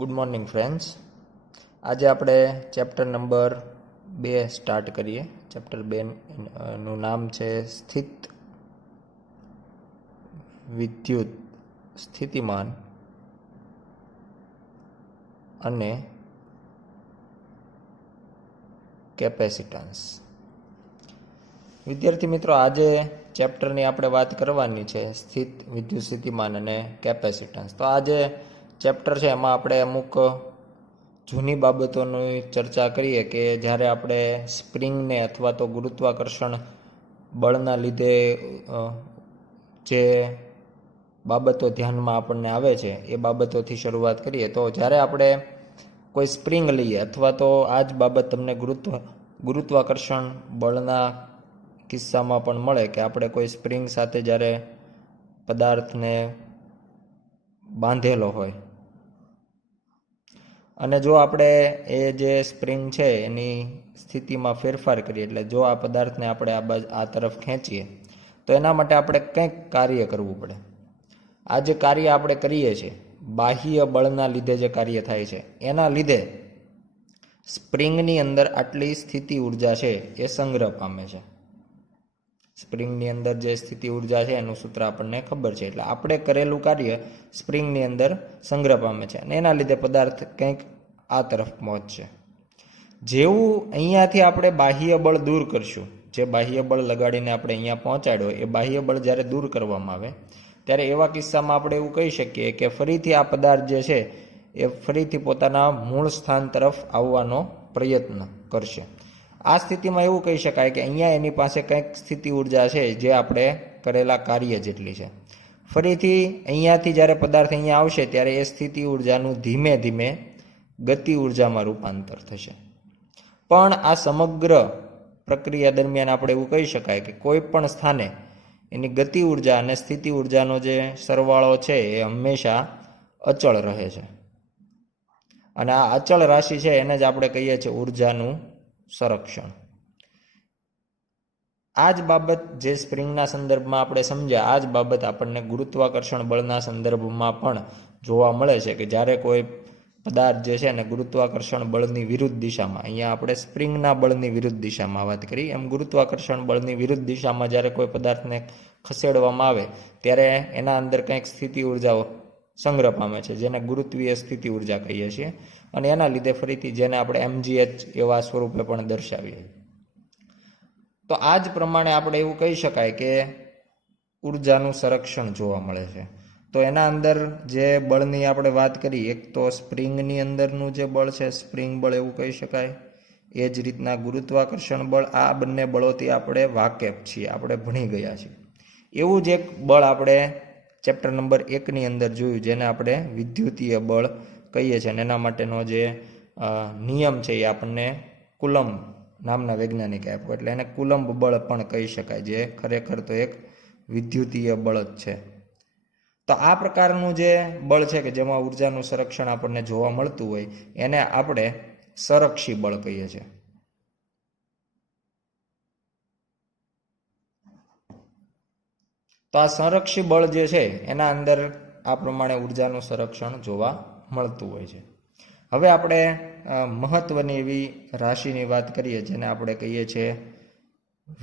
Good morning friends. આજે આપણે chapter number 2 start કરીએ. ચેપ્ટર 2 નું નામ છે સ્થિત વિદ્યુત સ્થિતિમાન અને કેપેસિટન્સ. વિદ્યાર્થી મિત્રો, આજે ચેપ્ટરની આપણે વાત કરવાની છે સ્થિત વિદ્યુત સ્થિતિમાન અને કેપેસિટન્સ. તો આજે ચેપ્ટર છે એમાં આપણે અમુક જૂની બાબતોની ચર્ચા કરીએ કે જ્યારે આપણે સ્પ્રિંગને અથવા તો ગુરુત્વાકર્ષણ બળના લીધે જે બાબતો ધ્યાનમાં આપણને આવે છે એ બાબતોથી શરૂઆત કરીએ. તો જ્યારે આપણે કોઈ સ્પ્રિંગ લઈએ અથવા તો આ જ બાબત તમને ગુરુત્વાકર્ષણ બળના કિસ્સામાં પણ મળે કે આપણે કોઈ સ્પ્રિંગ સાથે જ્યારે પદાર્થને બાંધેલો હોય અને જો આપણે એ જે સ્પ્રિંગ છે એની સ્થિતિમાં ફેરફાર કરીએ, એટલે જો આ પદાર્થને આપણે આ તરફ ખેંચીએ તો એના માટે આપણે કંઈક કાર્ય કરવું પડે. આ જે કાર્ય આપણે કરીએ છીએ બાહ્ય બળના લીધે જે કાર્ય થાય છે એના લીધે સ્પ્રિંગની અંદર આટલી સ્થિતિ ઉર્જા છે એ સંગ્રહ પામે છે. સ્પ્રિંગની અંદર જે સ્થિતિ ઉર્જા છે એનું સૂત્ર આપણને ખબર છે, એટલે આપણે કરેલું કાર્ય સ્પ્રિંગની અંદર સંગ્રહ પામે છે અને એના લીધે પદાર્થ કંઈક આ તરફ પહોંચશે. જેવું અહીંયાથી આપણે બાહ્ય બળ દૂર કરશું, જે બાહ્ય બળ લગાડીને આપણે અહીંયા પહોંચાડ્યો એ બાહ્ય બળ જ્યારે દૂર કરવામાં આવે ત્યારે એવા કિસ્સામાં આપણે એવું કહી શકીએ કે ફરીથી આ પદાર્થ જે છે એ ફરીથી પોતાના મૂળ સ્થાન તરફ આવવાનો પ્રયત્ન કરશે. આ સ્થિતિમાં એવું કહી શકાય કે અહીંયા એની પાસે કંઈક સ્થિતિ ઉર્જા છે જે આપણે કરેલા કાર્ય જેટલી છે. ફરીથી અહીંયાથી જ્યારે પદાર્થ અહીંયા આવશે ત્યારે એ સ્થિતિ ઉર્જાનું ધીમે ધીમે ગતિ ઉર્જામાં રૂપાંતર થશે. પણ આ સમગ્ર પ્રક્રિયા દરમિયાન આપણે એવું કહી શકાય કે કોઈ પણ સ્થાને એની ગતિ ઉર્જા અને સ્થિતિ ઉર્જાનો જે સરવાળો છે એ હંમેશા અચળ રહે છે અને આ અચળ રાશિ છે એને જ આપણે કહીએ છીએ ઉર્જાનું સંરક્ષણ. આ જ બાબત જે સ્પ્રિંગના સંદર્ભમાં આપણે સમજ્યા, આ જ બાબત આપણને ગુરુત્વાકર્ષણ બળના સંદર્ભમાં પણ જોવા મળે છે કે જ્યારે કોઈ પદાર્થ જે છે ને ગુરુત્વાકર્ષણ બળની વિરુદ્ધ દિશામાં, અહીંયા આપણે સ્પ્રિંગના બળની વિરુદ્ધ દિશામાં વાત કરી, એમ ગુરુત્વાકર્ષણ બળની વિરુદ્ધ દિશામાં જ્યારે કોઈ પદાર્થને ખસેડવામાં આવે ત્યારે એના અંદર કંઈક સ્થિતિ ઉર્જાઓ સંગ્રહ પામે છે જેને ગુરુત્વીય સ્થિતિ ઉર્જા કહીએ છીએ અને એના લીધે ફરીથી જેને આપણે mgh એવા સ્વરૂપે પણ દર્શાવીએ. તો આ જ પ્રમાણે આપણે એવું કહી શકાય કે ઉર્જાનું સંરક્ષણ જોવા મળે છે. તો એના અંદર જે બળની આપણે વાત કરી, એક તો સ્પ્રિંગની અંદરનું જે બળ છે સ્પ્રિંગ બળ એવું કહી શકાય, એ જ રીતના ગુરુત્વાકર્ષણ બળ. આ બંને બળોથી આપણે વાકેફ છીએ, આપણે ભણી ગયા છીએ. એવું જ એક બળ આપણે ચેપ્ટર નંબર 1ની અંદર જોયું જેને આપણે વિદ્યુતીય બળ કહીએ છીએ અને એના માટેનો જે નિયમ છે એ આપણને કુલમ્બ નામના વૈજ્ઞાનિકે આપ્યો, એટલે એને કુલમ્બ બળ પણ કહી શકાય, જે ખરેખર તો એક વિદ્યુતીય બળ જ છે. તો આ પ્રકારનું જે બળ છે કે જેમાં ઉર્જાનું સંરક્ષણ આપણને જોવા મળતું હોય એને આપણે સંરક્ષી બળ કહીએ છીએ. તો આ સંરક્ષી બળ જે છે એના અંદર આ પ્રમાણે ઉર્જાનું સંરક્ષણ જોવા મળતું હોય છે. હવે આપણે મહત્વની એવી રાશિની વાત કરીએ જેને આપણે કહીએ છીએ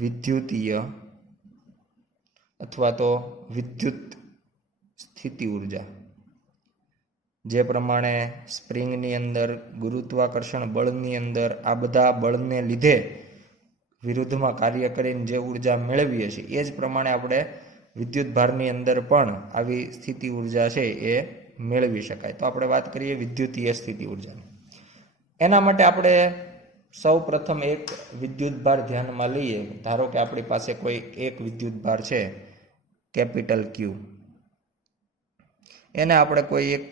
વિદ્યુતીય અથવા તો વિદ્યુત સ્થિતિ ઉર્જા. જે પ્રમાણે સ્પ્રિંગની અંદર ગુરુત્વાકર્ષણ બળની અંદર આ બધા બળને લીધે વિરુદ્ધમાં કાર્ય કરીને જે ઉર્જા મેળવીએ છીએ એ જ પ્રમાણે આપણે વિદ્યુત ભારની અંદર પણ આવી સ્થિતિ ઉર્જા છે એ મેળવી શકાય. તો આપણે વાત કરીએ વિદ્યુતીય સ્થિતિ ઉર્જાની. એના માટે આપણે સૌ પ્રથમ એક વિદ્યુત ભાર ધ્યાનમાં લઈએ. ધારો કે આપણી પાસે કોઈ એક વિદ્યુત ભાર છે કેપિટલ ક્યુ, એને આપણે કોઈ એક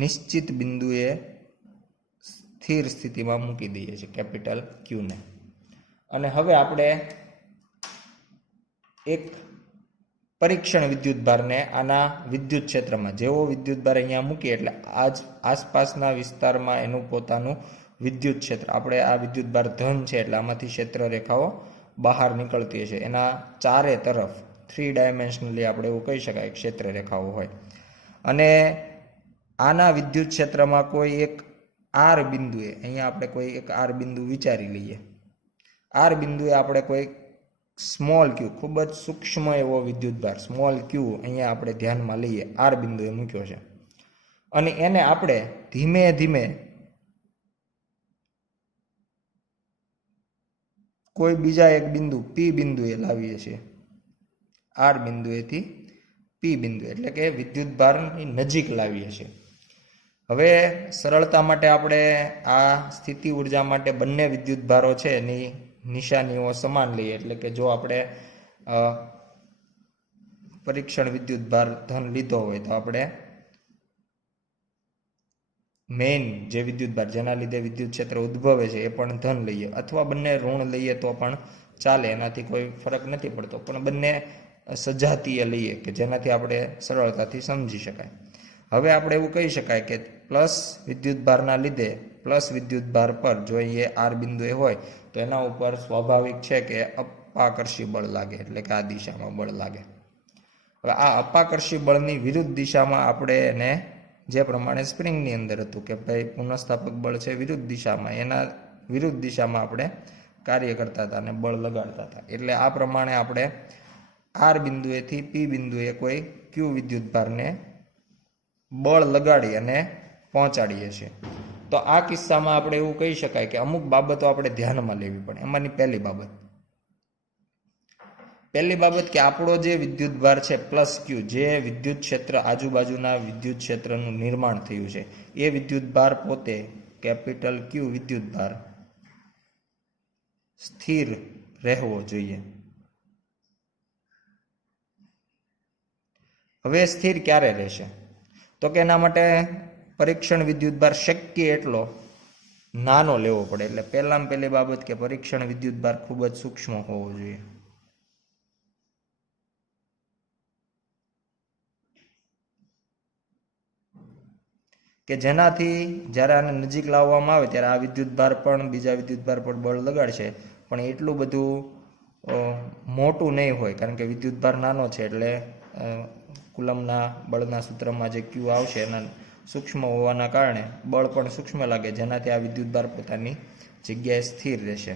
નિશ્ચિત બિંદુએ સ્થિર સ્થિતિમાં મૂકી દઈએ છીએ કેપિટલ ક્યુને. અને હવે આપણે એક પરીક્ષણ વિદ્યુત ભારને આના વિદ્યુત ક્ષેત્રમાં, જેવો વિદ્યુત ભાર અહીંયા મૂકીએ એટલે આસપાસના વિસ્તારમાં એનું પોતાનું વિદ્યુત ક્ષેત્ર, આપણે આ વિદ્યુત ભાર ધન છે એટલે આમાંથી ક્ષેત્ર રેખાઓ બહાર નીકળતી હશે, એના ચારે તરફ 3 ડાયમેન્શનલી આપણે એવું કહી શકાય ક્ષેત્ર રેખાઓ હોય અને આના વિદ્યુત ક્ષેત્રમાં કોઈ એક આર બિંદુએ, અહીંયા આપણે કોઈ એક આર બિંદુ વિચારી લઈએ, આર બિંદુએ આપણે કોઈ સ્મોલ ક્યુ, ખૂબ જ સૂક્ષ્મ એવો વિદ્યુતભાર સ્મોલ ક્યુ અહીંયા આપણે ધ્યાનમાં લઈએ, આર બિંદુએ મૂક્યો છે, અને એને આપણે ધીમે ધીમે કોઈ બીજા એક બિંદુ પી બિંદુએ લાવીએ છીએ, આર બિંદુએથી પી બિંદુ, એટલે કે વિદ્યુતભારની નજીક લાવીએ છીએ. હવે સરળતા માટે આપણે આ સ્થિતિ ઉર્જા માટે બંને વિદ્યુતભારો છે એની નિશાનીઓ સમાન લઈએ. એટલે કે જો આપણે પરીક્ષણ વિદ્યુતભાર ધન લીધો હોય તો આપણે મેઇન જે વિદ્યુતભાર જેના લીધે વિદ્યુત ક્ષેત્ર ઉદ્ભવે છે એ પણ ધન લઈએ, અથવા બંને ઋણ લઈએ તો પણ ચાલે, એનાથી કોઈ ફરક નથી પડતો, પણ બંને સજાતીય લઈએ કે જેનાથી આપણે સરળતાથી સમજી શકાય. હવે આપણે એવું કહી શકાય કે પ્લસ વિદ્યુતભારના લીધે પ્લસ વિદ્યુતભાર પર જો એ આર બિંદુએ હોય તો એના ઉપર સ્વાભાવિક છે કે અપાકર્ષી બળ લાગે, એટલે કે આ દિશામાં બળ લાગે. હવે આ અપાકર્ષી બળની વિરુદ્ધ દિશામાં આપણે એને જે પ્રમાણે સ્પ્રિંગની અંદર હતું કે ભાઈ પુનઃસ્થાપક બળ છે વિરુદ્ધ દિશામાં, એના વિરુદ્ધ દિશામાં આપણે કાર્ય કરતા હતા અને બળ લગાડતા હતા. એટલે આ પ્રમાણે આપણે આર બિંદુએથી પી બિંદુએ કોઈ ક્યુ વિદ્યુતભારને બળ લગાડી અને પહોંચાડીએ છીએ. તો આ કિસ્સામાં આપણે એવું કહી શકાય કે અમુક બાબતો આપણે ધ્યાનમાં લેવી પડે. એમાંની પહેલી બાબત કે આપણો જે વિદ્યુતભાર છે પ્લસ ક્યુ, જે વિદ્યુત ક્ષેત્ર આજુબાજુના વિદ્યુત ક્ષેત્રનું નિર્માણ થયું છે, એ વિદ્યુતભાર પોતે કેપિટલ ક્યુ વિદ્યુતભાર સ્થિર રહેવો જોઈએ. હવે સ્થિર ક્યારે રહેશે? તો કે એના માટે પરીક્ષણ વિદ્યુતભાર શક્ય એટલો નાનો લેવો પડે. એટલે પહેલામાં પહેલી બાબત કે પરીક્ષણ વિદ્યુતભાર ખૂબ જ સૂક્ષ્મ હોવો જોઈએ. કે જેનાથી જ્યારે આને નજીક લાવવામાં આવે ત્યારે આ વિદ્યુતભાર પણ બીજા વિદ્યુતભાર પર બળ લગાડશે, પણ એટલું બધું મોટું નહીં હોય, કારણ કે વિદ્યુતભાર નાનો છે. એટલે કુલમના બળના સૂત્રમાં જે ક્યુ આવશે એના સૂક્ષ્મ હોવાના કારણે બળ પણ સૂક્ષ્મ લાગે, જેનાથી આ વિદ્યુતભાર પોતાની જગ્યાએ સ્થિર રહેશે.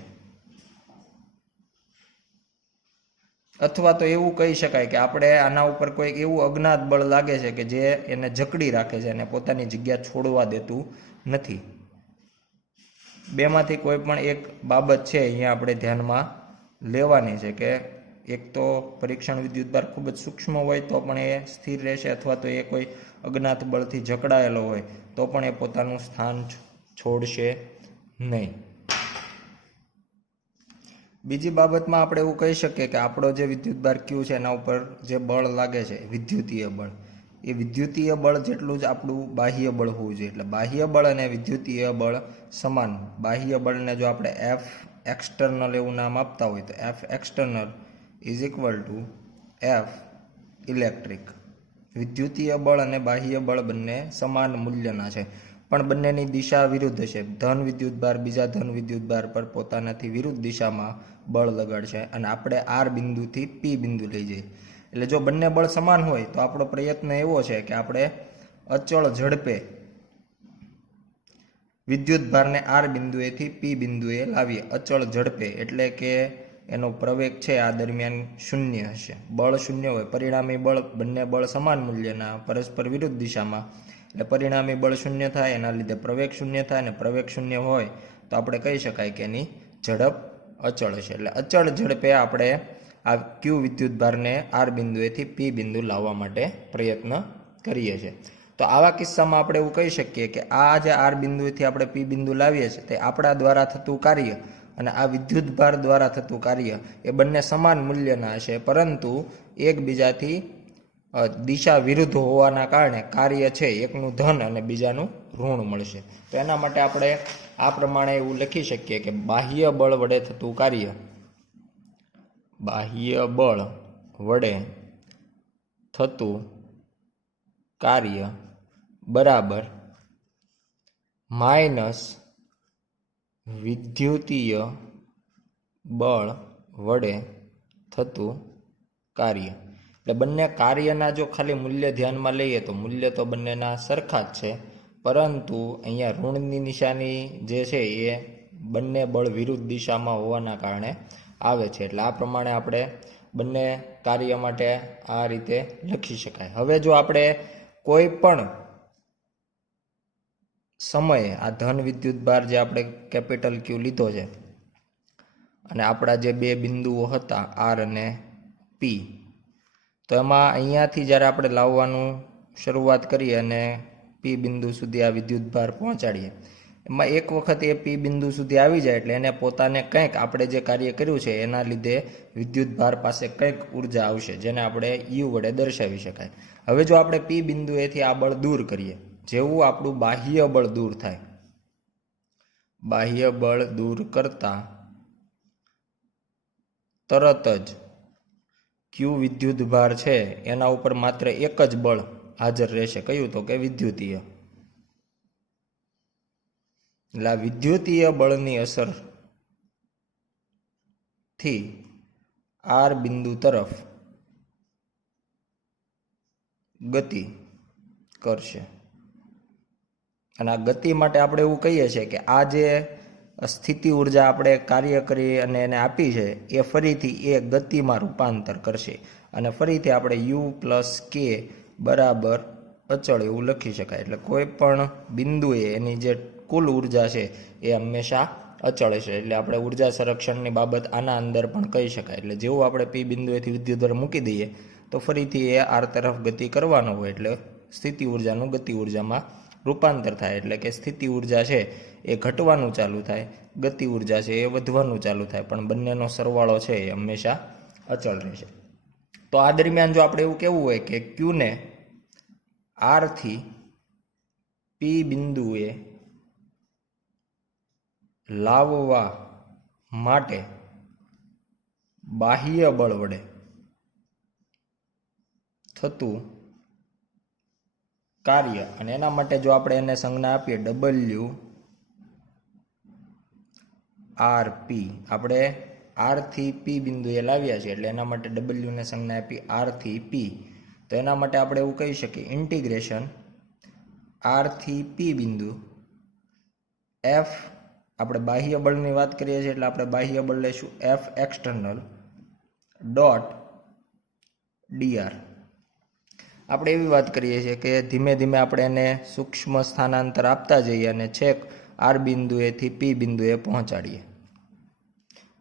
અથવા તો એવું કહી શકાય કે આપણે આના ઉપર કોઈક એવું અજ્ઞાત બળ લાગે છે કે જે એને જકડી રાખે છે અને પોતાની જગ્યા છોડવા દેતું નથી. બેમાંથી કોઈ પણ એક બાબત છે અહીંયા આપણે ધ્યાનમાં લેવાની છે કે એક તો પરીક્ષણ વિદ્યુતભાર ખૂબ જ સૂક્ષ્મ હોય તો પણ એ સ્થિર રહેશે, અથવા તો એ કોઈ અજ્ઞાત બળથી જકડાયેલો હોય તો પણ એ પોતાનું સ્થાન છોડશે નહીં. બીજી બાબતમાં આપણે એવું કહી શકીએ કે આપણો જે વિદ્યુતભાર ક્યુ છે એના ઉપર જે બળ લાગે છે વિદ્યુતીય બળ, એ વિદ્યુતીય બળ જેટલું જ આપણું બાહ્ય બળ હોવું જોઈએ. એટલે બાહ્ય બળ અને વિદ્યુતીય બળ સમાન. બાહ્ય બળને જો આપણે એફ એક્સટર્નલ એવું નામ આપતા હોય તો F external is equal to f electric. વિદ્યુતીય બળ અને બાહ્ય બળ બંને સમાન મૂલ્યના છે, પણ બંનેની દિશા વિરુદ્ધ છે. ધન વિદ્યુતભાર બીજા ધન વિદ્યુતભાર પર પોતાનાથી વિરુદ્ધ દિશામાં બળ લગાડશે, અને આપણે આર બિંદુથી પી બિંદુ લઈ જઈએ. એટલે જો બંને બળ સમાન હોય તો આપણો પ્રયત્ન એવો છે કે આપણે અચળ ઝડપે વિદ્યુતભારને આર બિંદુએથી પી બિંદુએ લાવીએ. અચળ ઝડપે એટલે કે એનો પ્રવેગ છે આ દરમિયાન શૂન્ય હશે, બળ શૂન્ય હોય. પરિણામી બળ બંને બળ સમાન મૂલ્યના પરસ્પર વિરુદ્ધ દિશામાં, એટલે પરિણામી બળ શૂન્ય થાય, એના લીધે પ્રવેગ શૂન્ય થાય, અને પ્રવેગ શૂન્ય હોય તો આપણે કહી શકાય કે એની ઝડપ અચળ છે. એટલે અચળ ઝડપે આપણે આ ક્યુ વિદ્યુતભારને આર બિંદુએથી પી બિંદુ લાવવા માટે પ્રયત્ન કરીએ છીએ. તો આવા કિસ્સામાં આપણે એવું કહી શકીએ કે આ જે આર બિંદુએથી આપણે પી બિંદુ લાવીએ છીએ તે આપણા દ્વારા થતું કાર્ય અને આ વિદ્યુતભાર દ્વારા થતું કાર્ય એ બંને સમાન મૂલ્યના હશે, પરંતુ એકબીજાથી દિશા વિરુદ્ધ હોવાના કારણે કાર્ય છે એકનું ધન અને બીજાનું ઋણ મળશે. તો એના માટે આપણે આ પ્રમાણે એવું લખી શકીએ કે બાહ્ય બળ વડે થતું કાર્ય, બાહ્ય બળ વડે થતું કાર્ય બરાબર માઇનસ વિદ્યુતીય બળ વડે થતું કાર્ય. એટલે બંને કાર્યના જો ખાલી મૂલ્ય ધ્યાનમાં લઈએ તો મૂલ્ય તો બંનેના સરખા જ છે, પરંતુ અહીંયા ઋણની નિશાની જે છે એ બંને બળ વિરુદ્ધ દિશામાં હોવાના કારણે આવે છે. એટલે આ પ્રમાણે આપણે બંને કાર્ય માટે આ રીતે લખી શકાય. હવે જો આપણે કોઈ પણ સમયે આ ધન વિદ્યુતભાર જે આપણે કેપિટલ ક્યુ લીધો છે અને આપણા જે બે બિંદુઓ હતા આર અને પી, તો એમાં અહીંયાથી જ્યારે આપણે લાવવાનું શરૂઆત કરીએ અને પી બિંદુ સુધી આ વિદ્યુતભાર પહોંચાડીએ, એમાં એક વખત એ પી બિંદુ સુધી આવી જાય એટલે એને પોતાને કંઈક આપણે જે કાર્ય કર્યું છે એના લીધે વિદ્યુતભાર પાસે કંઈક ઉર્જા આવશે, જેને આપણે યુ વડે દર્શાવી શકાય. હવે જો આપણે પી બિંદુએથી આ બળ દૂર કરીએ, જેવું આપણું બાહ્ય બળ દૂર થાય, બાહ્ય બળ દૂર કરતા તરત જ ક્યુ વિદ્યુતભાર છે એના ઉપર માત્ર એક જ બળ હાજર રહેશે. કયું? તો કે વિદ્યુતીય. એટલે આ વિદ્યુતીય બળની અસરથી આર બિંદુ તરફ ગતિ કરશે. અને આ ગતિ માટે આપણે એવું કહીએ છીએ કે આ જે સ્થિતિ ઉર્જા આપણે કાર્ય કરી અને એને આપી છે એ ફરીથી એ ગતિમાં રૂપાંતર કરશે અને ફરીથી આપણે યુ પ્લસ કે બરાબર અચળ એવું લખી શકાય. એટલે કોઈ પણ બિંદુએ એની જે કુલ ઉર્જા છે એ હંમેશા અચળ છે. એટલે આપણે ઉર્જા સંરક્ષણની બાબત આના અંદર પણ કહી શકાય. એટલે જેવું આપણે પી બિંદુએથી વિદ્યુતભાર મૂકી દઈએ તો ફરીથી એ આર તરફ ગતિ કરવાનો હોય એટલે સ્થિતિ ઉર્જાનું ગતિ ઉર્જામાં રૂપાંતર થાય. એટલે કે સ્થિતિ ઉર્જા છે એ ઘટવાનું ચાલુ થાય, ગતિ ઉર્જા છે એ વધવાનું ચાલુ થાય, પણ બંનેનો સરવાળો છે એ હંમેશા અચળ રહેશે. તો આ દરમિયાન જો આપણે એવું કહેવું હોય કે ક્યુને આરથી પી બિંદુએ લાવવા માટે બાહ્ય બળ વડે થતું કાર્ય, અને એના માટે જો આપણે એને સંજ્ઞા આપીએ ડબલ્યુ આર પી, આપણે આરથી પી બિંદુએ લાવ્યા છે એટલે એના માટે ડબલ્યુને સંજ્ઞા આપી આરથી પી, તો એના માટે આપણે એવું કહી શકીએ ઇન્ટિગ્રેશન આરથી પી બિંદુ એફ, આપણે બાહ્ય બળની વાત કરીએ છીએ એટલે આપણે બાહ્ય બળ લઈશું એફ એક્સટર્નલ ડોટ ડીઆર. આપણે એવી વાત કરીએ છીએ કે ધીમે ધીમે આપણે એને સૂક્ષ્મ સ્થાનાંતર આપતા જઈએ અને છેક આર બિંદુએથી પી બિંદુએ પહોંચાડીએ.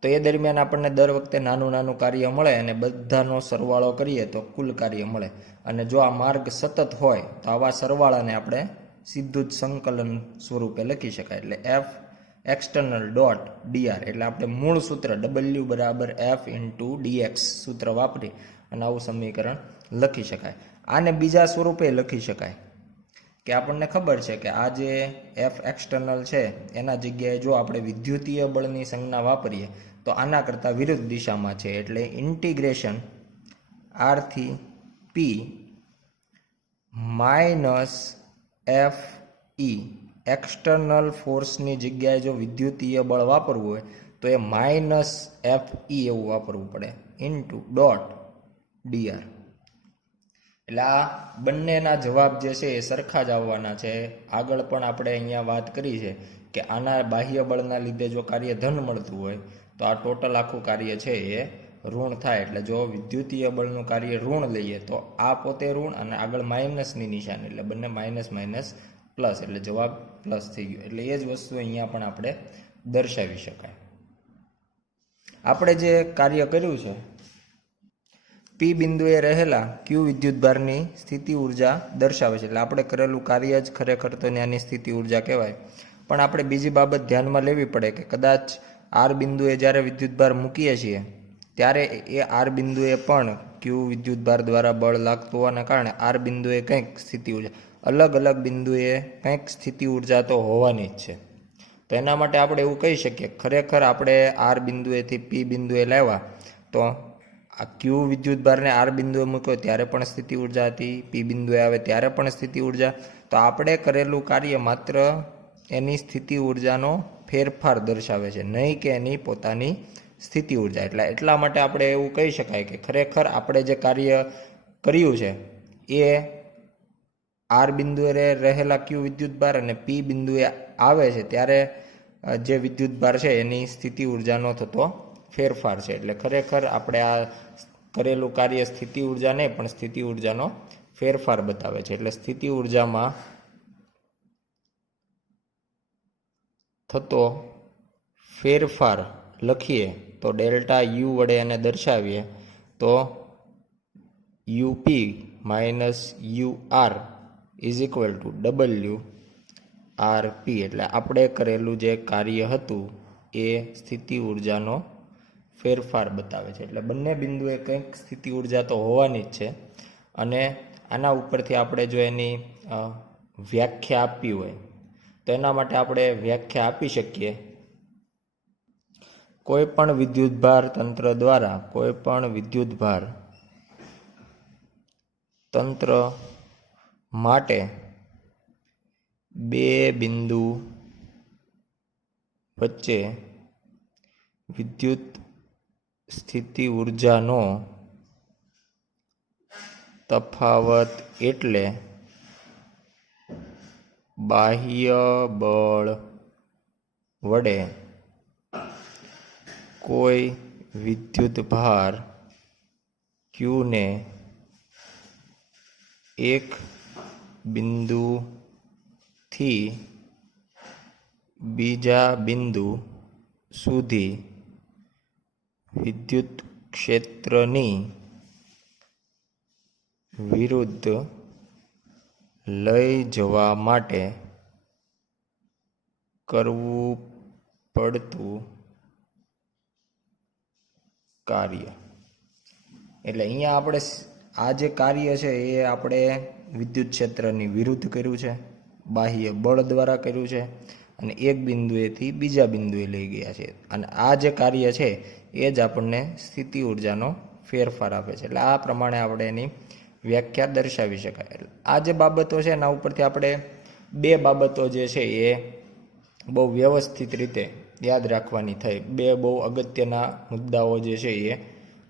તો એ દરમિયાન આપણને દર વખતે નાનું નાનું કાર્ય મળે અને બધાનો સરવાળો કરીએ તો કુલ કાર્ય મળે. અને જો આ માર્ગ સતત હોય તો આવા સરવાળાને આપણે સીધું જ સંકલન સ્વરૂપે લખી શકાય. એટલે એફ એક્સટર્નલ ડોટ ડીઆર, એટલે આપણે મૂળ સૂત્ર ડબલ્યુ બરાબર એફ ઇન્ટુ ડીએક્સ સૂત્ર વાપરી અને આવું સમીકરણ લખી શકાય. આને બીજા સ્વરૂપે લખી શકાય કે આપણને ખબર છે કે આ જે એફ એક્સટર્નલ છે એના જગ્યાએ જો આપણે વિદ્યુતીય બળની સંજ્ઞા વાપરીએ તો આના કરતાં વિરુદ્ધ દિશામાં છે. એટલે ઇન્ટિગ્રેશન આરથી પી માઇનસ એફ ઈ, એક્સટર્નલ ફોર્સની જગ્યાએ જો વિદ્યુતીય બળ વાપરવું હોય તો એ માઇનસ એફ ઈ એવું વાપરવું પડે ઇન્ટુ ડોટ ડીઆર. એટલે આ બંનેના જવાબ જે છે એ સરખા જ આવવાના છે. આગળ પણ આપણે અહીંયા વાત કરી છે કે આના બાહ્ય બળના લીધે જો કાર્ય ધન મળતું હોય તો આ ટોટલ આખું કાર્ય છે એ ઋણ થાય. એટલે જો વિદ્યુતીય બળનું કાર્ય ઋણ લઈએ તો આ પોતે ઋણ અને આગળ માઇનસની નિશાની, એટલે બંને માઇનસ માઇનસ પ્લસ, એટલે જવાબ પ્લસ થઈ ગયો. એટલે એ જ વસ્તુ અહીંયા પણ આપણે દર્શાવી શકાય. આપણે જે કાર્ય કર્યું છે પી બિંદુએ રહેલા ક્યુ વિદ્યુતભારની સ્થિતિ ઉર્જા દર્શાવે છે. એટલે આપણે કરેલું કાર્ય જ ખરેખર તો ત્યાંની સ્થિતિ ઉર્જા કહેવાય. પણ આપણે બીજી બાબત ધ્યાનમાં લેવી પડે કે કદાચ આર બિંદુએ જ્યારે વિદ્યુતભાર મૂકીએ છીએ ત્યારે એ આર બિંદુએ પણ ક્યુ વિદ્યુતભાર દ્વારા બળ લાગતું હોવાના કારણે આર બિંદુએ કંઈક સ્થિતિ ઉર્જા, અલગ અલગ બિંદુએ કંઈક સ્થિતિ ઉર્જા તો હોવાની જ છે. તો એના માટે આપણે એવું કહી શકીએ ખરેખર આપણે આર બિંદુએથી પી બિંદુએ લાવ્યા તો આ ક્યુ વિદ્યુતભારને આર બિંદુએ મૂક્યો ત્યારે પણ સ્થિતિ ઉર્જા હતી, પી બિંદુએ આવે ત્યારે પણ સ્થિતિ ઉર્જા. તો આપણે કરેલું કાર્ય માત્ર એની સ્થિતિ ઉર્જાનો ફેરફાર દર્શાવે છે, નહીં કે એની પોતાની સ્થિતિ ઉર્જા. એટલા માટે આપણે એવું કહી શકાય કે ખરેખર આપણે જે કાર્ય કર્યું છે એ આર બિંદુએ રહેલા ક્યુ વિદ્યુતભાર અને પી બિંદુએ આવે છે ત્યારે જે વિદ્યુતભાર છે એની સ્થિતિ ઉર્જાનો થતો ફેરફાર છે. એટલે ખરેખર આપણે આ કરેલું કાર્ય સ્થિતિ ઉર્જા નહીં પણ સ્થિતિ ઉર્જાનો ફેરફાર બતાવે છે. એટલે સ્થિતિ ઉર્જામાં થતો ફેરફાર લખીએ તો ડેલ્ટા યુ વડે એને દર્શાવીએ તો U P minus U R is equal to W R P. એટલે આપણે કરેલું જે કાર્ય હતું એ સ્થિતિ ઉર્જાનો ફેરફાર બતાવે છે. એટલે બંને બિંદુએ કંઈક સ્થિતિ ઉર્જા તો હોવાની જ છે. અને આના ઉપરથી આપણે જો એની વ્યાખ્યા આપવી હોય તો એના માટે આપણે વ્યાખ્યા આપી શકીએ. કોઈ પણ વિદ્યુતભાર તંત્ર દ્વારા કોઈ પણ વિદ્યુતભાર તંત્ર માટે બે બિંદુ વચ્ચે વિદ્યુત સ્થિતિ ઉર્જાનો તફાવત એટલે બાહ્ય બળ વડે કોઈ વિદ્યુતભાર ક્યુને એક બિંદુથી બીજા બિંદુ સુધી વિદ્યુત ક્ષેત્રની વિરુદ્ધ લઈ જવા માટે કરવું પડતું કાર્ય. એટલે અહીંયા આપણે આ જે કાર્ય છે એ આપણે વિદ્યુત ક્ષેત્રની વિરુદ્ધ કર્યું છે, બાહ્ય બળ દ્વારા કર્યું છે અને એક બિંદુએથી બીજા બિંદુએ લઈ ગયા છે. અને આ જે કાર્ય છે એ જ આપણને સ્થિતિ ઉર્જાનો ફેરફાર આપે છે. એટલે આ પ્રમાણે આપણે એની વ્યાખ્યા દર્શાવી શકાય. એટલે આ જે બાબતો છે એના ઉપરથી આપણે બે બાબતો જે છે એ બહુ વ્યવસ્થિત રીતે યાદ રાખવાની થઈ. બે બહુ અગત્યના મુદ્દાઓ જે છે એ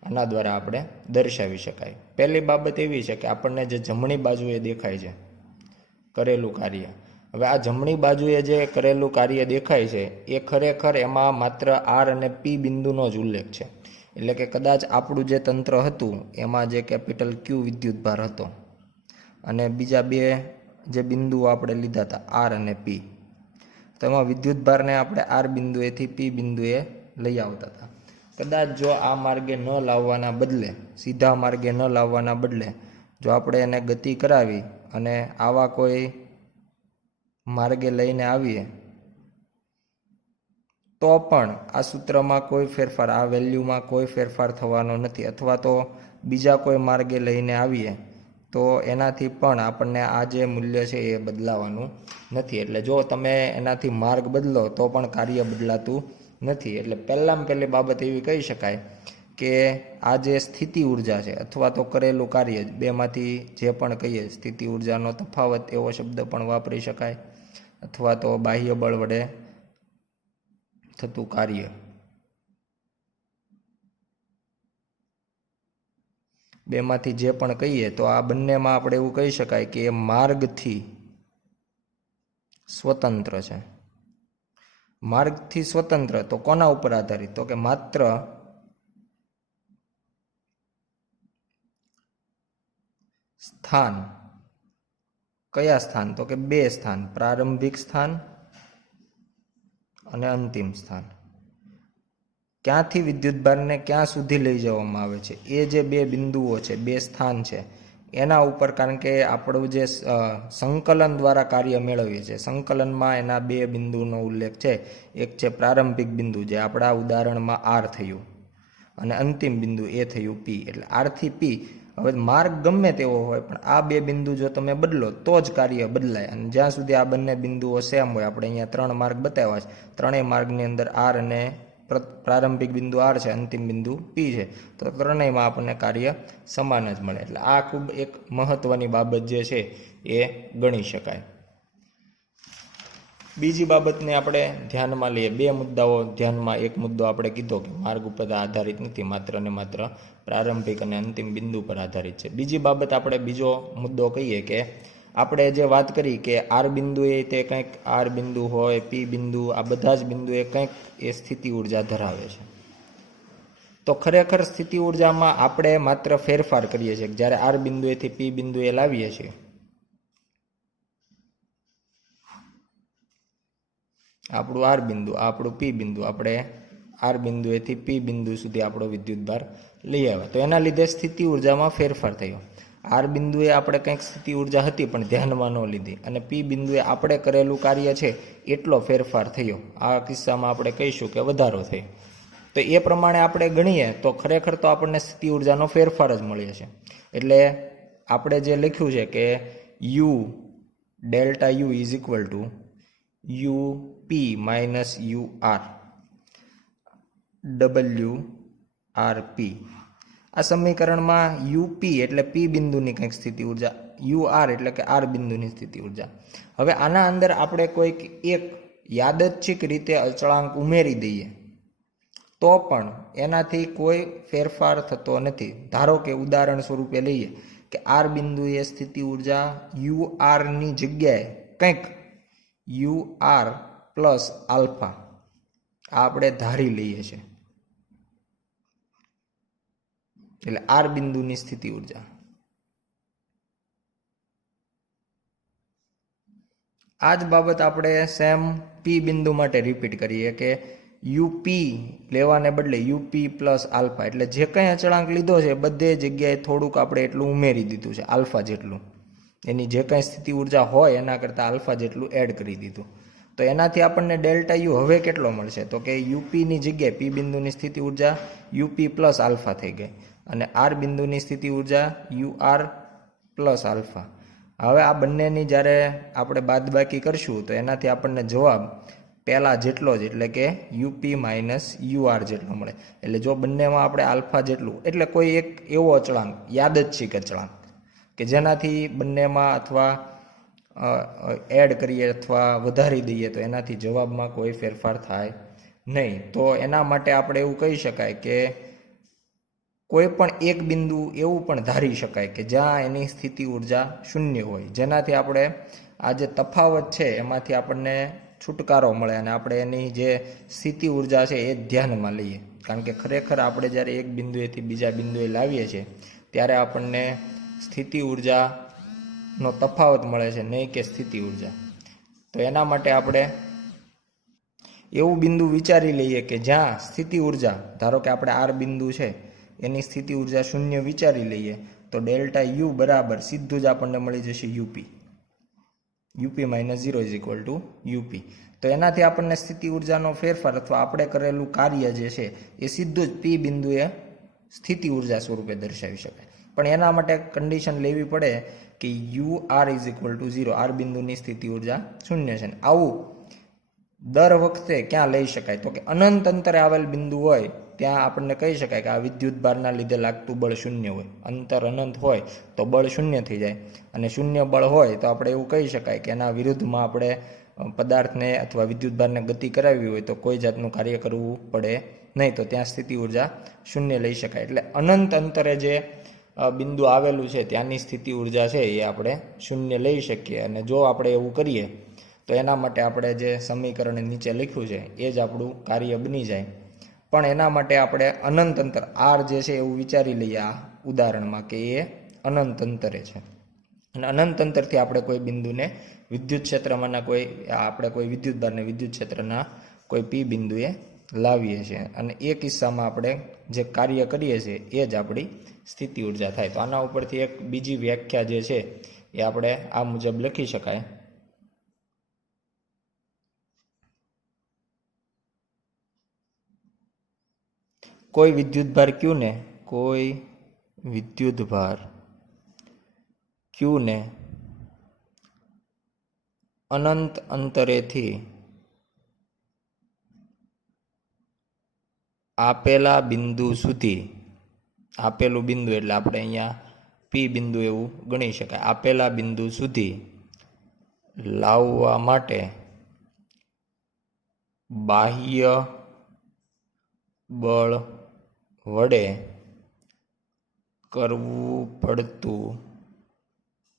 આના દ્વારા આપણે દર્શાવી શકાય. પહેલી બાબત એવી છે કે આપણને જે જમણી બાજુએ દેખાય છે કરેલું કાર્ય, હવે આ જમણી બાજુએ જે કરેલું કાર્ય દેખાય છે એ ખરેખર એમાં માત્ર આર અને પી બિંદુનો જ ઉલ્લેખ છે. એટલે કે કદાચ આપણું જે તંત્ર હતું એમાં જે કેપિટલ ક્યુ વિદ્યુતભાર હતો અને બીજા બે જે બિંદુઓ આપણે લીધા હતા આર અને પી, તો એમાં વિદ્યુતભારને આપણે આર બિંદુએથી પી બિંદુએ લઈ આવતા હતા. કદાચ જો આ માર્ગે ન લાવવાના બદલે, સીધા માર્ગે ન લાવવાના બદલે જો આપણે એને ગતિ કરાવી અને આવા કોઈ માર્ગે લઈને આવીએ તો પણ આ સૂત્રમાં કોઈ ફેરફાર, આ વેલ્યુમાં કોઈ ફેરફાર થવાનો નથી. અથવા તો બીજા કોઈ માર્ગે લઈને આવીએ તો એનાથી પણ આપણને આ જે મૂલ્ય છે એ બદલાવાનું નથી. એટલે જો તમે એનાથી માર્ગ બદલો તો પણ કાર્ય બદલાતું નથી. એટલે પહેલામાં પહેલી બાબત એવી કહી શકાય કે આ જે સ્થિતિ ઉર્જા છે અથવા તો કરેલું કાર્ય, બેમાંથી જે પણ કહીએ સ્થિતિ ઉર્જાનો તફાવત એવો શબ્દ પણ વાપરી શકાય અથવા તો બાહ્ય બળ વડે થતું કાર્ય, બેમાંથી જે પણ કહીએ તો આ બંનેમાં આપણે એવું કહી શકાય કે એ માર્ગથી સ્વતંત્ર છે. માર્ગથી સ્વતંત્ર તો કોના ઉપર આધારિત? તો કે માત્ર સ્થાન. કયા સ્થાન? તો કે બે સ્થાન, પ્રારંભિક સ્થાન અને અંતિમ સ્થાન. ક્યાંથી વિદ્યુતભારને ક્યાં સુધી લઈ જવામાં આવે છે એ જે બે બિંદુઓ છે, બે સ્થાન છે, એના ઉપર, કારણ કે આપણું જે સંકલન દ્વારા કાર્ય મેળવીએ છીએ, સંકલનમાં એના બે બિંદુનો ઉલ્લેખ છે. એક છે પ્રારંભિક બિંદુ જે આપણા ઉદાહરણમાં આર થયું અને અંતિમ બિંદુ એ થયું પી. એટલે આરથી પી, હવે માર્ગ ગમે તેવો હોય પણ આ બે બિંદુ જો તમે બદલો તો જ કાર્ય બદલાય. અને જ્યાં સુધી આ બંને બિંદુઓ સેમ હોય, આપણે અહીંયા 3 માર્ગ બતાવ્યા છે, ત્રણેય માર્ગની અંદર આર અને પ્રારંભિક બિંદુ આર છે, અંતિમ બિંદુ પી છે, તો ત્રણેયમાં આપણને કાર્ય સમાન જ મળે. એટલે આ ખૂબ એક મહત્વની બાબત જે છે એ ગણી શકાય. બીજી બાબતને આપણે ધ્યાનમાં લઈએ. બે મુદ્દાઓ ધ્યાનમાં. એક મુદ્દો આપણે કીધો કે માર્ગ ઉપર આધારિત નથી, માત્ર ને માત્ર પ્રારંભિક અને અંતિમ બિંદુ પર આધારિત છે. બીજી બાબત આપણે બીજો મુદ્દો કહીએ કે આપણે જે વાત કરી કે આર બિંદુએ તે કંઈક આર બિંદુ હોય, પી બિંદુ, આ બધા જ બિંદુએ કંઈક એ સ્થિતિ ઉર્જા ધરાવે છે. તો ખરેખર સ્થિતિ ઉર્જામાં આપણે માત્ર ફેરફાર કરીએ છીએ. જ્યારે આર બિંદુએથી પી બિંદુએ લાવીએ છીએ, આપણું આર બિંદુ, આપણું પી બિંદુ, આપણે આર બિંદુએથી પી બિંદુ સુધી આપણો વિદ્યુતભાર લઈ આવ્યા, તો એના લીધે સ્થિતિ ઉર્જામાં ફેરફાર થયો. આર બિંદુએ આપણે કંઈક સ્થિતિ ઉર્જા હતી પણ ધ્યાનમાં ન લીધી, અને પી બિંદુએ આપણે કરેલું કાર્ય છે એટલો ફેરફાર થયો. આ કિસ્સામાં આપણે કહીશું કે વધારો થયો. તો એ પ્રમાણે આપણે ગણીએ તો ખરેખર તો આપણને સ્થિતિ ઉર્જાનો ફેરફાર જ મળે છે. એટલે આપણે જે લખ્યું છે કે U delta U is equal to U P minus U R W R P. આ સમીકરણમાં યુપી એટલે પી બિંદુની કંઈક સ્થિતિ ઉર્જા, યુ આર એટલે કે આર બિંદુની સ્થિતિ ઉર્જા. હવે આના અંદર આપણે કોઈક એક યાદચ્છિક રીતે અચળાંક ઉમેરી દઈએ તો પણ એનાથી કોઈ ફેરફાર થતો નથી. ધારો કે ઉદાહરણ સ્વરૂપે લઈએ કે આર બિંદુએ સ્થિતિ ઉર્જા યુ આરની જગ્યાએ કંઈક યુ આર પ્લસ આલ્ફા આપણે ધારી લઈએ છીએ. એટલે આર બિંદુની સ્થિતિ ઉર્જા. આ જ બાબત આપણે સેમ પી બિંદુ માટે રિપીટ કરીએ કે યુપી લેવાને બદલે યુપી પ્લસ આલ્ફા, એટલે જે કંઈ અચળાંક લીધો છે બધે જગ્યાએ થોડુંક આપણે એટલું ઉમેરી દીધું છે, આલ્ફા જેટલું. એની જે કંઈ સ્થિતિ ઉર્જા હોય એના કરતાં આલ્ફા જેટલું એડ કરી દીધું. તો એનાથી આપણને ડેલ્ટા યુ હવે કેટલો મળશે? તો કે યુપીની જગ્યાએ પી બિંદુની સ્થિતિ ઉર્જા યુપી પ્લસ આલ્ફા થઈ ગઈ, અને આર બિંદુની સ્થિતિ ઉર્જા યુ આર પ્લસ આલ્ફા. હવે આ બંનેની જ્યારે આપણે બાદબાકી કરશું તો એનાથી આપણને જવાબ પહેલાં જેટલો જ, એટલે કે યુપી માઇનસ યુ આર જેટલો મળે. એટલે જો બંનેમાં આપણે આલ્ફા જેટલું, એટલે કોઈ એક એવો અચળાંક, યાદચ્છિક અચળાંક કે જેનાથી બંનેમાં અથવા એડ કરીએ અથવા વધારી દઈએ તો એનાથી જવાબમાં કોઈ ફેરફાર થાય નહીં. તો એના માટે આપણે એવું કહી શકાય કે કોઈ પણ એક બિંદુ એવું પણ ધારી શકાય કે જ્યાં એની સ્થિતિ ઉર્જા શૂન્ય હોય, જેનાથી આપણે આ જે તફાવત છે એમાંથી આપણને છુટકારો મળે અને આપણે એની જે સ્થિતિ ઉર્જા છે એ ધ્યાનમાં લઈએ. કારણ કે ખરેખર આપણે જ્યારે એક બિંદુએથી બીજા બિંદુએ લાવીએ છીએ ત્યારે આપણને સ્થિતિ ઉર્જાનો તફાવત મળે છે, નહીં કે સ્થિતિ ઉર્જા. તો એના માટે આપણે એવું બિંદુ વિચારી લઈએ કે જ્યાં સ્થિતિ ઉર્જા, ધારો કે આપણે આર બિંદુ છે એની સ્થિતિ ઉર્જા શૂન્ય વિચારી લઈએ તો ડેલ્ટા યુ બરાબર સીધું જ આપણને મળી જશે UP. UP minus 0 is equal two UP. તો એનાથી આપણને સ્થિતિ ઉર્જાનો ફેરફાર અથવા આપણે કરેલું કાર્ય જે છે એ સીધું જ પી બિંદુએ સ્થિતિ ઉર્જા સ્વરૂપે દર્શાવી શકાય. પણ એના માટે કન્ડિશન લેવી પડે કે U R is equal to 0, R બિંદુની સ્થિતિ ઉર્જા શૂન્ય છે. આવું દર વખતે ક્યાં લઈ શકાય? તો કે અનંત અંતરે આવેલ બિંદુ હોય ત્યાં આપણને કહી શકાય કે આ વિદ્યુત ભારના લીધે લાગતું બળ શૂન્ય હોય. અંતર અનંત હોય તો બળ શૂન્ય થઈ જાય, અને શૂન્ય બળ હોય તો આપણે એવું કહી શકાય કે એના વિરુદ્ધમાં આપણે પદાર્થને અથવા વિદ્યુત ભારને ગતિ કરાવી હોય તો કોઈ જાતનું કાર્ય કરવું પડે નહીં, તો ત્યાં સ્થિતિ ઉર્જા શૂન્ય લઈ શકાય. એટલે અનંત અંતરે જે બિંદુ આવેલું છે ત્યાંની સ્થિતિ ઉર્જા છે એ આપણે શૂન્ય લઈ શકીએ. અને જો આપણે એવું કરીએ તો એના માટે આપણે જે સમીકરણ નીચે લખ્યું છે એ જ આપણું કાર્ય બની જાય. પણ એના માટે આપણે અનંત અંતર આર જે છે એવું વિચારી લઈએ આ ઉદાહરણમાં કે એ અનંત અંતરે છે, અને અનંત અંતરથી આપણે કોઈ બિંદુને વિદ્યુત ક્ષેત્રમાંના કોઈ વિદ્યુત ભારને વિદ્યુત ક્ષેત્રના કોઈ પી બિંદુએ લાવીએ છીએ, અને એ કિસ્સામાં આપણે જે કાર્ય કરીએ છીએ એ જ આપણી સ્થિતિ ઉર્જા થાય. તો આના ઉપરથી એક બીજી વ્યાખ્યા જે છે એ આપણે આ મુજબ લખી શકાય. કોઈ વિદ્યુતભાર ક્યુને અનંત અંતરેથી આપેલા બિંદુ સુધી, આપેલું બિંદુ એટલે આપણે અહીંયા પી બિંદુ એવું ગણી શકાય, આપેલા બિંદુ સુધી લાવવા માટે બાહ્ય બળ વડે કરવું પડતું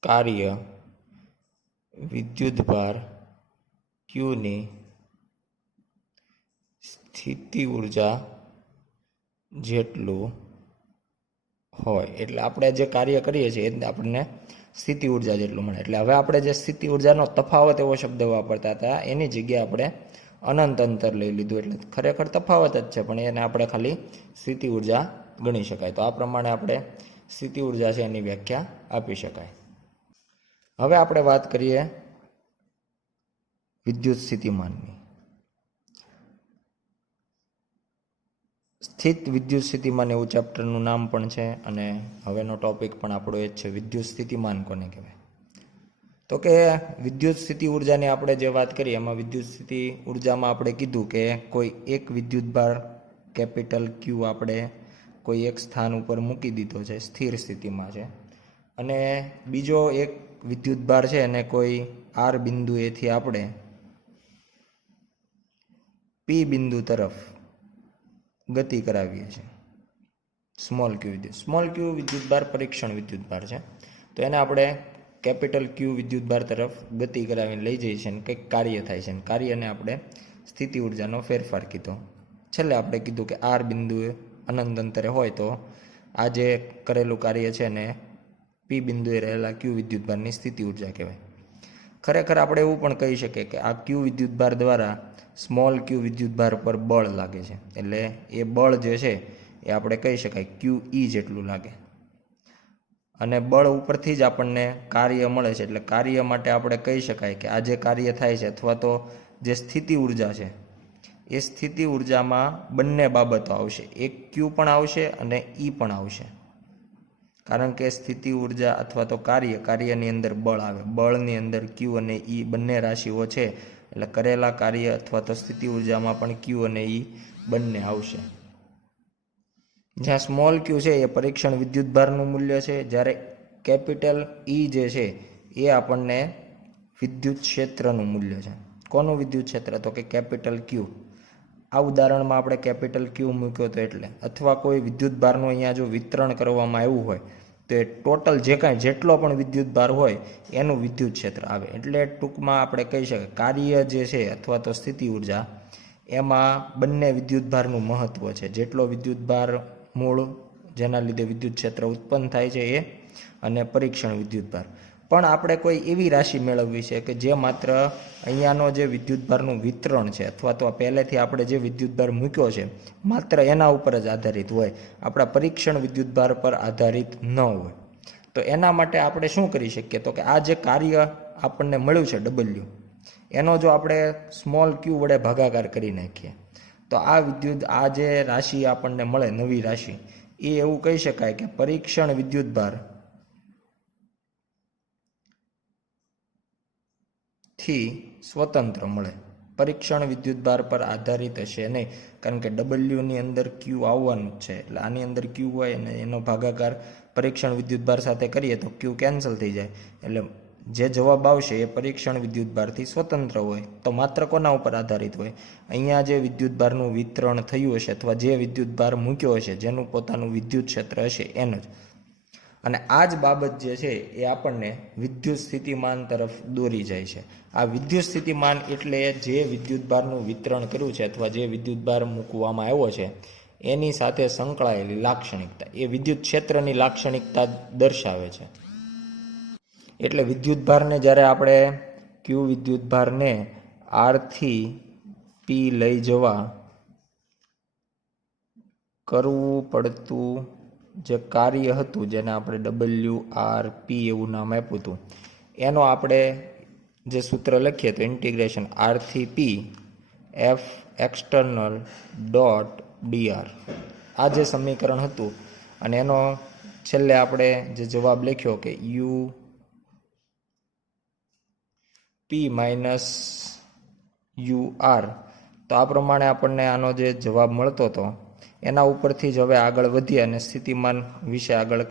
કાર્ય વિદ્યુતભાર ક્યુની સ્થિતિ ઉર્જા જેટલું હોય. એટલે આપણે જે કાર્ય કરીએ છીએ એ આપણને સ્થિતિ ઉર્જા જેટલું મળે. એટલે હવે આપણે જે સ્થિતિ ઉર્જાનો તફાવત એવો શબ્દ વાપરતા હતા એની જગ્યાએ આપણે અનંત અંતર લઈ લીધું. એટલે ખરેખર તફાવત જ છે, પણ એને આપણે ખાલી સ્થિતિ ઉર્જા ગણી શકાય. તો આ પ્રમાણે આપણે સ્થિતિ ઉર્જા છે એની વ્યાખ્યા આપી શકાય. હવે આપણે વાત કરીએ વિદ્યુત સ્થિતિમાનની. સ્થિત વિદ્યુત સ્થિતિમાન એવું ચેપ્ટરનું નામ પણ છે, અને હવેનો ટોપિક પણ આપણો એ જ છે, વિદ્યુત સ્થિતિમાન કોને કહેવાય. તો કે વિદ્યુત સ્થિતિ ઉર્જાની આપણે જે વાત કરીએ એમાં વિદ્યુત સ્થિતિ ઉર્જામાં આપણે કીધું કે કોઈ એક વિદ્યુતભાર કેપિટલ ક્યુ આપણે કોઈ એક સ્થાન ઉપર મૂકી દીધો છે, સ્થિર સ્થિતિમાં છે, અને બીજો એક વિદ્યુતભાર છે એને કોઈ આર બિંદુએથી આપણે પી બિંદુ તરફ ગતિ કરાવીએ છીએ. સ્મોલ ક્યુ વિદ્યુતભાર પરીક્ષણ વિદ્યુતભાર છે, તો એને આપણે કેપિટલ ક્યુ વિદ્યુતભાર તરફ ગતિ કરાવીને લઈ જઈએ છીએ અને કંઈક કાર્ય થાય છે. કાર્યને આપણે સ્થિતિ ઉર્જાનો ફેરફાર કીધો. છેલ્લે આપણે કીધું કે આર બિંદુએ અનંત અંતરે હોય તો આ જે કરેલું કાર્ય છે ને પી બિંદુએ રહેલા ક્યુ વિદ્યુતભારની સ્થિતિ ઉર્જા કહેવાય. ખરેખર આપણે એવું પણ કહી શકીએ કે આ ક્યુ વિદ્યુતભાર દ્વારા સ્મોલ ક્યુ વિદ્યુતભાર પર બળ લાગે છે. એટલે એ બળ જે છે એ આપણે કહી શકાય ક્યુ ઈ જેટલું લાગે, અને બળ ઉપરથી જ આપણને કાર્ય મળે છે. એટલે કાર્ય માટે આપણે કહી શકાય કે આ જે કાર્ય થાય છે અથવા તો જે સ્થિતિ ઉર્જા છે એ સ્થિતિ ઉર્જામાં બંને બાબતો આવશે, એક ક્યુ પણ આવશે અને ઈ પણ આવશે. કારણ કે સ્થિતિ ઉર્જા અથવા તો કાર્યની અંદર બળ આવે, બળની અંદર ક્યુ અને ઈ બંને રાશિઓ છે. એટલે કરેલા કાર્ય અથવા તો સ્થિતિ ઉર્જામાં પણ ક્યુ અને ઈ બંને આવશે. જ્યાં સ્મોલ ક્યુ છે એ પરીક્ષણ વિદ્યુતભારનું મૂલ્ય છે, જ્યારે કેપિટલ ઈ જે છે એ આપણને વિદ્યુત ક્ષેત્રનું મૂલ્ય છે. કોનું વિદ્યુત ક્ષેત્ર? તો કે કેપિટલ ક્યુ. આ ઉદાહરણમાં આપણે કેપિટલ ક્યુ મૂક્યો તો એટલે, અથવા કોઈ વિદ્યુતભારનું અહીંયા જો વિતરણ કરવામાં આવ્યું હોય તો એ ટોટલ જેટલો પણ વિદ્યુતભાર હોય એનું વિદ્યુત ક્ષેત્ર આવે. એટલે ટૂંકમાં આપણે કહી શકીએ કાર્ય જે છે અથવા તો સ્થિતિ ઉર્જા એમાં બંને વિદ્યુતભારનું મહત્વ છે. જેટલો વિદ્યુતભાર મૂળ જેના લીધે વિદ્યુત ક્ષેત્ર ઉત્પન્ન થાય છે એ, અને પરીક્ષણ વિદ્યુતભાર. પણ આપણે કોઈ એવી રાશિ મેળવવી છે કે જે માત્ર અહીંયાનો જે વિદ્યુતભારનું વિતરણ છે અથવા તો પહેલેથી આપણે જે વિદ્યુતભાર મૂક્યો છે માત્ર એના ઉપર જ આધારિત હોય, આપણા પરીક્ષણ વિદ્યુતભાર પર આધારિત ન હોય. તો એના માટે આપણે શું કરી શકીએ? તો કે આ જે કાર્ય આપણને મળ્યું છે ડબલ્યુ, એનો જો આપણે સ્મોલ ક્યુ વડે ભાગાકાર કરી નાખીએ તો આ જે રાશિ આપણને મળે, નવી રાશિ, એ એવું કહી શકાય કે પરીક્ષણ વિદ્યુતભાર થી સ્વતંત્ર મળે. પરીક્ષણ વિદ્યુતભાર પર આધારિત હશે નહીં, કારણ કે ડબલ્યુની અંદર ક્યુ આવવાનું જ છે. એટલે આની અંદર ક્યુ હોય અને એનો ભાગાકાર પરીક્ષણ વિદ્યુતભાર સાથે કરીએ તો ક્યુ કેન્સલ થઈ જાય. એટલે જે જવાબ આવશે એ પરીક્ષણ વિદ્યુતભારથી સ્વતંત્ર હોય. તો માત્ર કોના ઉપર આધારિત હોય? અહીંયા જે વિદ્યુતભારનું વિતરણ થયું હશે અથવા જે વિદ્યુતભાર મૂક્યો હશે જેનું પોતાનું વિદ્યુત ક્ષેત્ર હશે એનું જ. અને આ જ બાબત જે છે એ આપણને વિદ્યુત સ્થિતિમાન તરફ દોરી જાય છે. આ વિદ્યુત સ્થિતિમાન એટલે જે વિદ્યુતભારનું વિતરણ કર્યું છે અથવા જે વિદ્યુતભાર મૂકવામાં આવ્યો છે એની સાથે સંકળાયેલી લાક્ષણિકતા, એ વિદ્યુત ક્ષેત્રની લાક્ષણિકતા દર્શાવે છે. એટલે વિદ્યુતભારને જ્યારે આપણે ક્યુ વિદ્યુતભારને આરથી પી લઈ જવા કરવું પડતું જે કાર્ય હતું, જેને આપણે ડબલ્યુ આર પી એવું નામ આપ્યું હતું, એનો આપણે જે સૂત્ર લખીએ તો ઇન્ટિગ્રેશન આરથી P F external dot D R, આ જે સમીકરણ હતું અને એનો છેલ્લે આપણે જે જવાબ લખ્યો કે you P minus U R, તો આ પ્રમાણે આપણને આનો જે જવાબ મળતો હતો એના ઉપરથી જ હવે આગળ વધીએ અને સ્થિતિમાન વિશે આગળ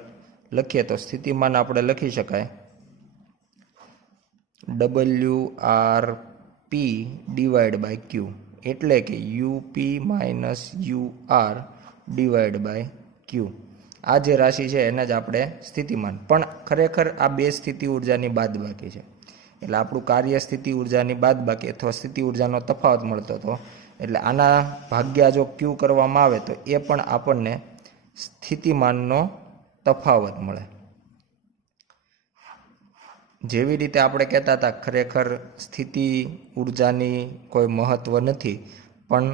લખીએ. તો સ્થિતિમાન આપણે લખી શકાય W R P divide by Q. એટલે કે UP minus UR divide by Q. આ જે રાશિ છે એને જ આપણે સ્થિતિમાન, પણ ખરેખર આ બે સ્થિતિ ઉર્જાની બાદબાકી છે. એટલે આપણું કાર્ય સ્થિતિ ઉર્જાની બાદબાકી અથવા સ્થિતિ ઉર્જાનો તફાવત મળતો હતો. એટલે આના ભાગ્યા જો ક્યુ કરવામાં આવે તો એ પણ આપણને સ્થિતિમાનનો તફાવત મળે. જેવી રીતે આપણે કહેતા હતા ખરેખર સ્થિતિ ઉર્જાની કોઈ મહત્ત્વ નથી, પણ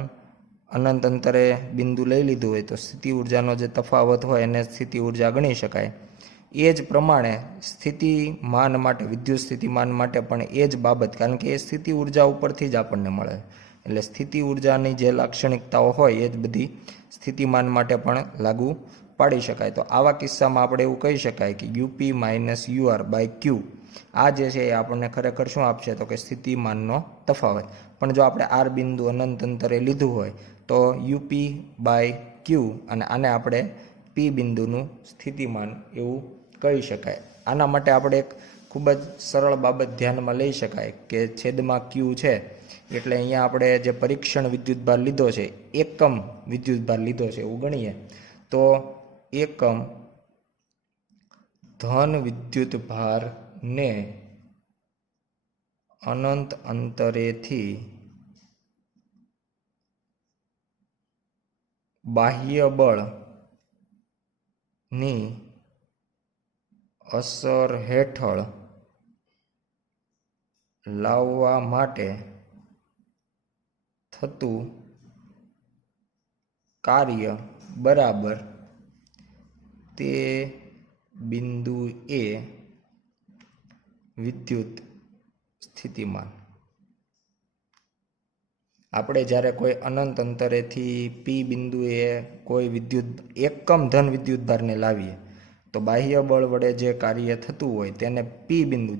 અનંત અંતરે બિંદુ લઈ લીધું હોય તો સ્થિતિ ઉર્જાનો જે તફાવત હોય એને સ્થિતિ ઉર્જા ગણી શકાય. એ જ પ્રમાણે સ્થિતિમાન માટે, વિદ્યુત સ્થિતિમાન માટે પણ એ જ બાબત, કારણ કે એ સ્થિતિ ઉર્જા ઉપરથી જ આપણને મળે. એટલે સ્થિતિ ઉર્જાની જે લાક્ષણિકતાઓ હોય એ જ બધી સ્થિતિમાન માટે પણ લાગુ પાડી શકાય. તો આવા કિસ્સામાં આપણે એવું કહી શકાય કે UP minus UR by Q આ જે છે એ આપણને ખરેખર શું આપશે તો કે સ્થિતિમાનનો તફાવત. પણ જો આપણે આર બિંદુ અનંત અંતરે લીધું હોય તો યુપી બાય ક્યુ અને આને આપણે પી બિંદુનું સ્થિતિમાન એવું કહી શકાય. આના માટે આપણે એક ખૂબ જ સરળ બાબત ધ્યાનમાં લઈ શકાય કે છેદમાં ક્યુ છે એટલે અહીંયા આપણે જે પરીક્ષણ વિદ્યુતભાર લીધો છે, એકમ વિદ્યુતભાર લીધો છે એવું ગણીએ તો એકમ ધન વિદ્યુતભારને અનંત અંતરેથી બાહ્ય બળની અસર હેઠળ લાવવા માટે થતું કાર્ય બરાબર તે બિંદુએ વિદ્યુત સ્થિતિમાન. આપણે જ્યારે કોઈ અનંત અંતરેથી પી બિંદુએ કોઈ એકમ ધન વિદ્યુતભારને લાવીએ તો બાહ્ય બળ વડે જે કાર્ય થતું હોય તેને પી બિંદુ,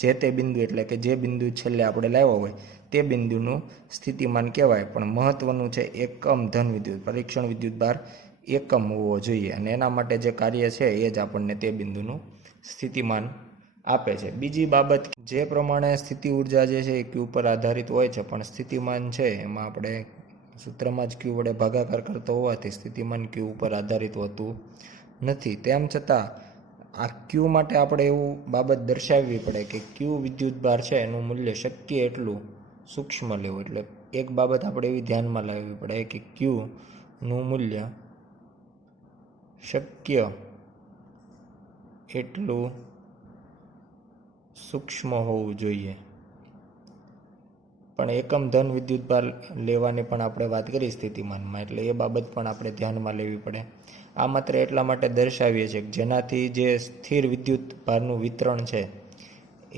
જે તે બિંદુ એટલે કે જે બિંદુ છેલ્લે આપણે લાવ્યા હોય તે બિંદુનું સ્થિતિમાન કહેવાય. પણ મહત્વનું છે એકમ ધન વિદ્યુત, પરીક્ષણ વિદ્યુતભાર એકમ હોવો જોઈએ અને એના માટે જે કાર્ય છે એ જ આપણને તે બિંદુનું સ્થિતિમાન આપે છે. બીજી બાબત, જે પ્રમાણે સ્થિતિ ઉર્જા જે છે એ ક્યુ પર આધારિત હોય છે, પણ સ્થિતિમાન છે એમાં આપણે સૂત્રમાં જ ક્યુ વડે ભાગાકાર કરતો હોવાથી સ્થિતિમાન ક્યુ ઉપર આધારિત હોતું નથી. તેમ છતાં આ ક્યુ માટે આપણે એવું બાબત દર્શાવવી પડે કે ક્યુ વિદ્યુતભાર છે એનું મૂલ્ય શક્ય એટલું સૂક્ષ્મ લેવું. એટલે એક બાબત આપણે એવી ધ્યાનમાં લાવવી પડે કે ક્યુનું મૂલ્ય શક્ય એટલું સૂક્ષ્મ હોવું જોઈએ. પણ એકમ ધન વિદ્યુતભાર લેવાની પણ આપણે વાત કરી સ્થિતિમાનમાં, એટલે એ બાબત પણ આપણે ધ્યાનમાં લેવી પડે. આ માત્ર એટલા માટે દર્શાવીએ છીએ કે જેનાથી જે સ્થિર વિદ્યુત ભારનું વિતરણ છે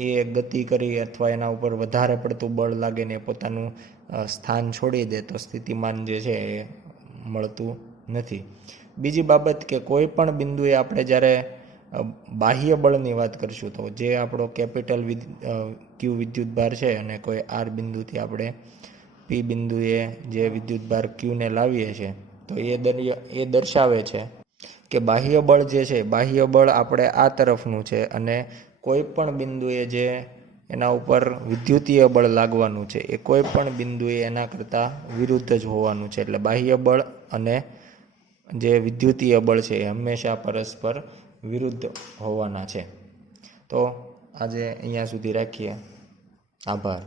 એ ગતિ કરી અથવા એના ઉપર વધારે પડતું બળ લાગે ને પોતાનું સ્થાન છોડી દે તો સ્થિતિમાન જે છે એ મળતું નથી. બીજી બાબત કે કોઈ પણ બિંદુએ આપણે જ્યારે બાહ્ય બળની વાત કરીશું તો જે આપણો કેપિટલ ક્યુ વિદ્યુતભાર છે અને કોઈ આર બિંદુથી આપણે પી બિંદુએ જે વિદ્યુતભાર ક્યુને લાવીએ છીએ તો એ દર્શાવે છે કે બાહ્ય બળ જે છે, બાહ્ય બળ આપણે આ તરફનું છે અને કોઈ પણ બિંદુએ જે એના ઉપર વિદ્યુતીય બળ લાગવાનું છે એ કોઈ પણ બિંદુએ એના કરતાં વિરુદ્ધ જ હોવાનું છે. એટલે બાહ્ય બળ અને જે વિદ્યુતીય બળ છે એ હંમેશા પરસ્પર વિરુદ્ધ હોવાના છે. તો આજે અહીંયા સુધી રાખીએ. આભાર.